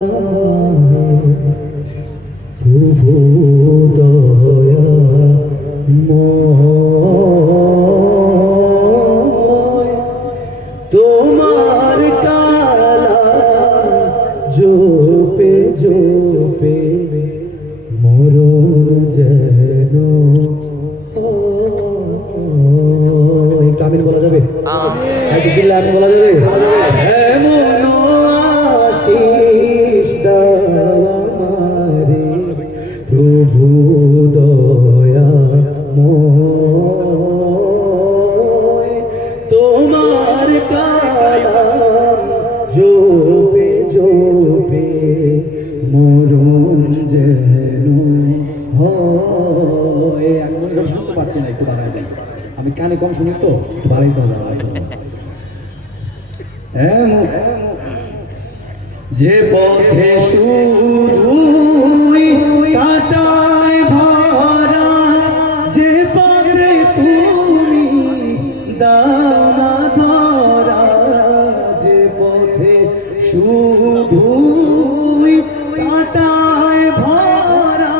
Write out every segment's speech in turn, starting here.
প্রভু দয়াময়, তোমার কালাম জপে জপে মরণ যেন হয়। একটু আমিন বলা যাবে? একটু চিল্লায় আমিন বলা যাবে? এমন আশিস দাও আমারে প্রভু দয়াময়, তোমার কালাম জপে জপে মরণ যেন হয়। আমি মনে করি শুনতে পাচ্ছি না, একটু বাড়াই দেন। আমি কানে কম শুনি তো, একটু বাড়াইতে হবে। যে পথে শুধুই কাটায় ভরা, যে পথে তুমি দাও না ধরা, যে পথে শুধুই কাটায় ভরা,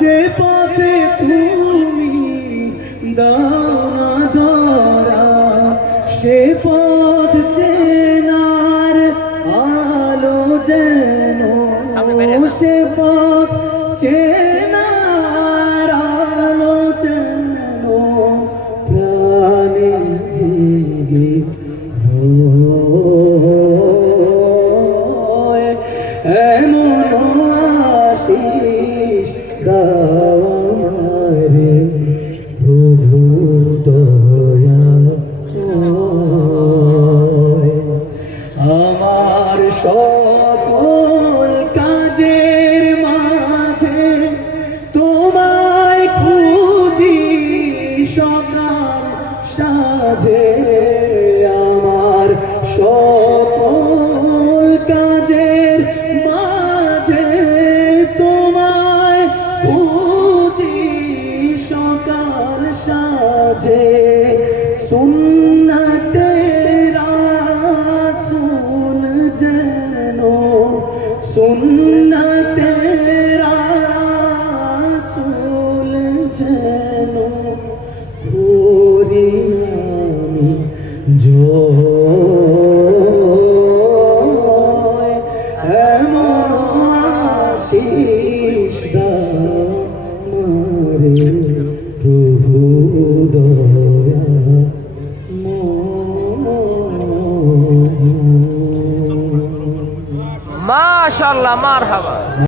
যে পথে তুমি দাও না ধরা, সে পথ চেনার আলো যেন, সে পথ চেনার আলো যেন প্রাণে জেগে হয়। এমন আশিস দাও আমারে প্রভু দয়াময়, আমার সকল কাজের মাঝে তোমায় খুঁজি সকাল সাঁঝে, আমার সকল কাজের মাঝে তোমায় খুঁজি সকাল সাঁঝে, সুন্নতে রাসূল যেন, সুন্নতে রাসূল যেন করি আমি জয়। এমন আশিস দাও আমারে প্রভু দয়াময়। মাশাআল্লাহ, মারহাবা।